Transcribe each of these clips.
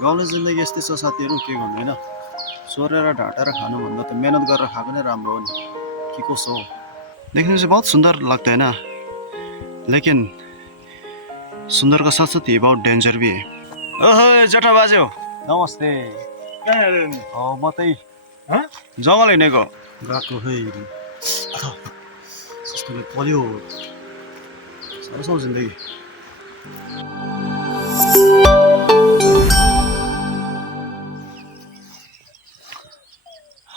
गाउँले जिन्दगी यस्तै छ साथीहरू, के गर्नु होइन। सोरेर ढाँटेर खानुभन्दा त मेहनत गरेर खाएको नै राम्रो हो नि, के कसो हो। देखने से बहुत सुंदर लगता है ना, लेकिन सुंदर का साथ साथ ये बहुत डेंजर भी है। ओहो जेठा बाज्यो नमस्ते। कहाँ हेऱ्यो नि? म त्यही हँ? जङ्गल हिँडेको गएको है। सस्तोले पर्यो साह्रो छ जिन्दगी।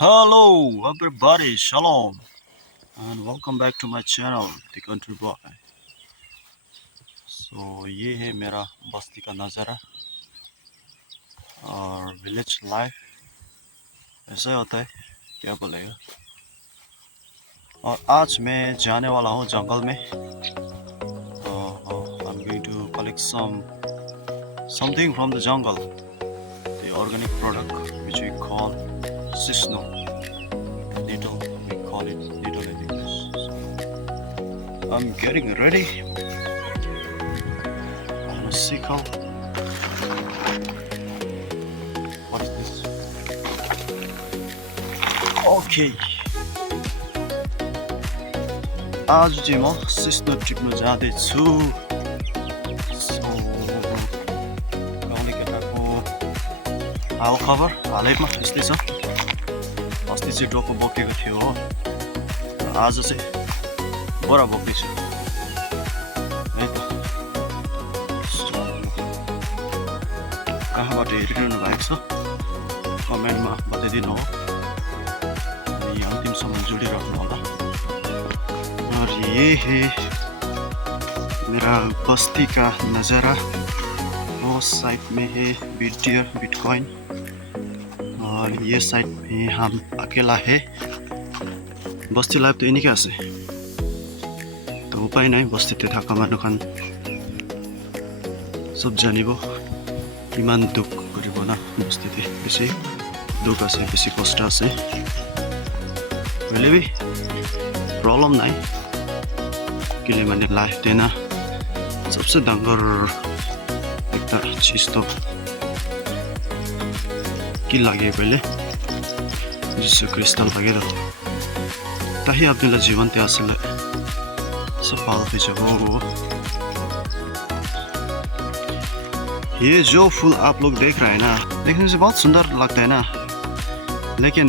Hello everybody, shalom and welcome back to my channel The Country Boy। So ये है मेरा बस्ती का नज़ारा और विलेज लाइफ ऐसा ही होता है, क्या बोलेगा। और आज मैं जाने वाला हूँ जंगल में। I'm going to collect something from the jungle, the organic product which we call sisno needle. We call it needle in English. So I'm getting ready. On a sickle. What is this? Okay. आज चाहिँ म सिस्नो टिप्न जाँदैछु। गाउँले केटाको हाल खबर हालैमा यस्तै छ। अस्ति चाहिँ डोको बोकेको थियो हो, र आज चाहिँ बोरा बोक्दैछु है त। कहाँबाट हेरिरहनु भएको छ कमेन्टमा बताइदिनु हो, अनि अन्तिमसम्म जोडिराख्नु होला। और ये है मेरा बस्ती का नज़ारा। वो साइड में है बीटियर बिटकॉइन और ये साइड में हम अकेला है। बस्ती लाइफ तो इन्हीं का से तो उपाय नहीं, बस्ती ते थाका मानु खान सब जानिबो। इमान दुख गरिबो ना बस्ती ते बेसी दुख आसे बेसी कष्ट आसे, पहले भी प्रॉब्लम नहीं के लिए मैंने लाइफ देना सबसे दंगर एक चीज तो कि लगे पहले जिससे क्रिस्टल लगे तो ताही अपने जीवन ते असल सब पालते जब हो। ये जो फूल आप लोग देख रहे हैं ना, देखने से बहुत सुंदर लगता है ना, लेकिन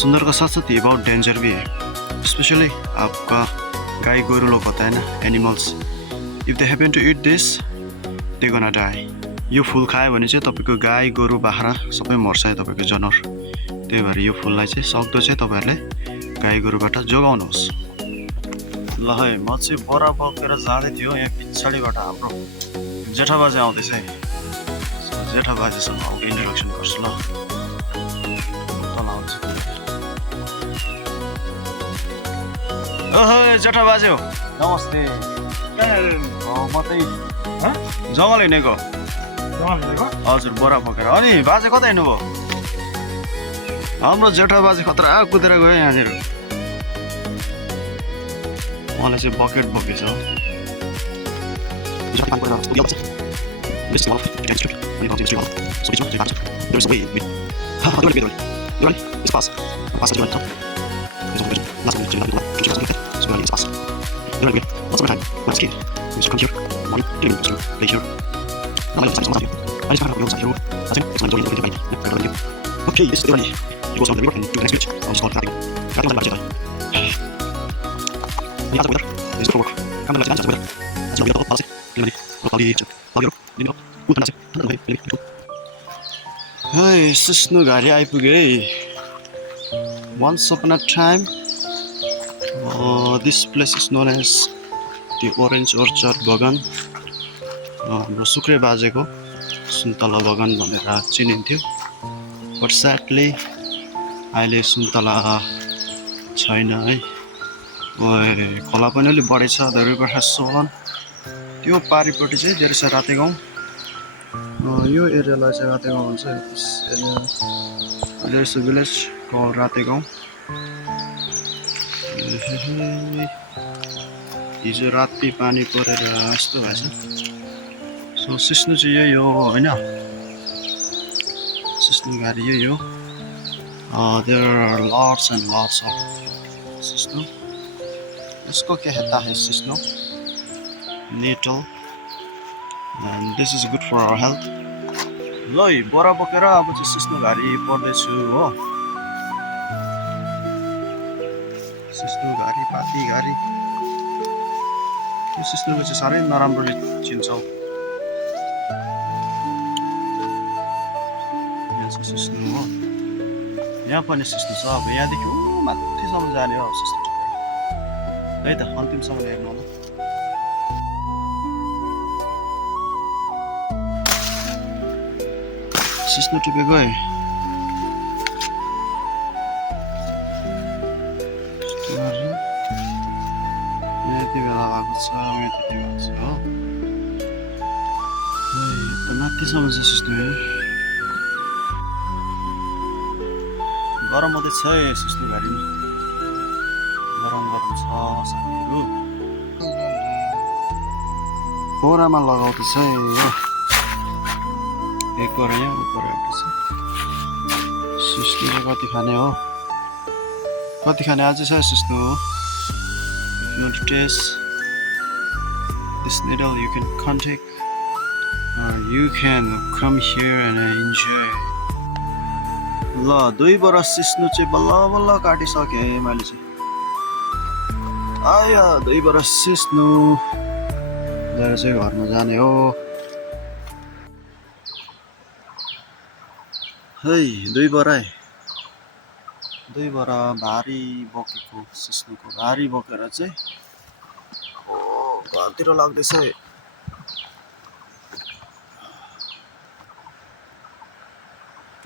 सुंदर का साथ साथ ये बहुत डेंजर भी है। स्पेशली आपका गाई गोरु लोग होता है ना, animals, if they happen to eat this they gonna die. यो फूल खायो भने चाहिँ तपाईको गाई गोरु बाख्रा सबै मर्छ है तपाईको जनावर। त्यही भएर यो फूललाई चाहिँ सक्दो चाहिँ तपाईहरुले गाई गोरुबाट जोगाउनुहोस्। ल है म चाहिँ बोरा बोकेर जाँदै थियो, यहाँ पछाडीबाट हाम्रो जेठा बाजे आउँदैछ है। सो जेठा बाजेसँग इन्ट्रोडक्सन गर्छु ल। ओहो जेठा बाज्यो नमस्ते। कहाँ हेऱ्यो नि? म त्यही हँ? जङ्गल हिँडेको। जङ्गल हिँडेको? हजुर बोरा बोकेर। अनि बाजे कता हिँड्नुभयो? हाम्रो जेठा बाजे खतरा कुदेर गयो यहाँनिर। मलाई चाहिँ bucket बोकेछ। Okay, this is Diwali. You go to the river and do the next village. I'll just call it Kartik. Kartik was the This is good work. Come on, let's go. Let's go. Policy. Hey, सिस्नो गाडी आइपुग्यो है। Once upon a time, this place is known as the Orange Orchard बगान। हाम्रो सुक्रे बाजेको सुन्तला बगान भनेर चिनिन्थ्यो। बट स्याडली अहिले सुन्तला छैन है। खोला पनि अलि बढेछ धैरेपखा सोलन। त्यो पारिपट्टि चाहिँ धेरै छ राते गाउँ। यो एरियालाई चाहिँ राते गाउँ भन्छ। There is a village called राते गाउँ। हिजो राति पानी परेर यस्तो भएछ। सो सिस्नु चाहिँ यही हो होइन सिस्नु गाडी यही हो there are lots and lots of सिस्नु यसको क्या कहता है सिस्नु nettle and this is good for our health ल है बोरा बोकेर अब चाहिँ सिस्नु घारी पर्दैछु हो सिस्नु घारी पाती घारी यो सिस्नुको चाहिँ साह्रै नराम्रोले चिन्छौ यहाँ छ सिस्नु हो यहाँ पनि सिस्नु छ अब यहाँदेखि माथिसम्म जाने हो सिस्नु है त अन्तिमसम्म हेर्नु होला सिस्नु टिपेको है यति बेला भएको छ यहाँ त्यति भएको छ हो माथिसम्म छ सिस्नु गरम मात्रै छ है सिस्नु गाडीमा गरम गरम छ साथीहरू बोरामा लगाउँदैछ है यो एक बोरा यहाँ ऊपर एउटा छ सिस्नु कति खाने हो कति खाने अझै छ सिस्नु हो you want to taste this needle you can contact or you can come here and enjoy ल 2 बरस सिस्नु चाहिँ बल्ल बल्ल काटिसके है मैले चाहिँ आयो 2 बरस सिस्नु लिएर चाहिँ घरमा जाने हो है 2 बरा 2 बरा भारी बोकेको सिस्नुको भारी बोकेर चाहिँ घरतिर लाग्दैछ है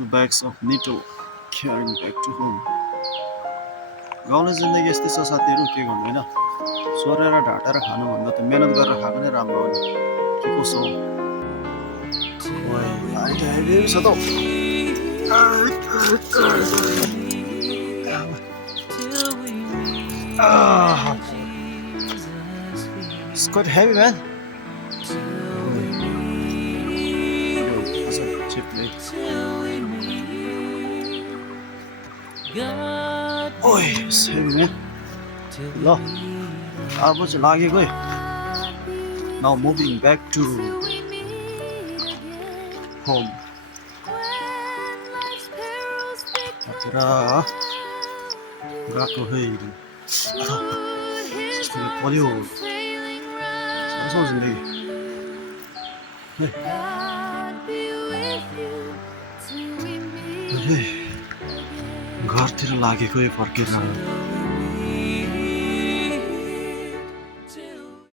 2 bags of needle carrying back to home गाउँले जिन्दगी यस्तै छ साथीहरू के गर्नु होइन सोरेर ढाटेर खानुभन्दा त मेहनत गरेर खाएको नै राम्रो हो नि के कसो छ त It's quite heavy, man. That's a cheap plate. Oi, it's heavy, man. Lo, अब चाहिँ लागेको है. Now moving back to home. गएको है पर्यो जिन्दगी घरतिर लागेको फर्केर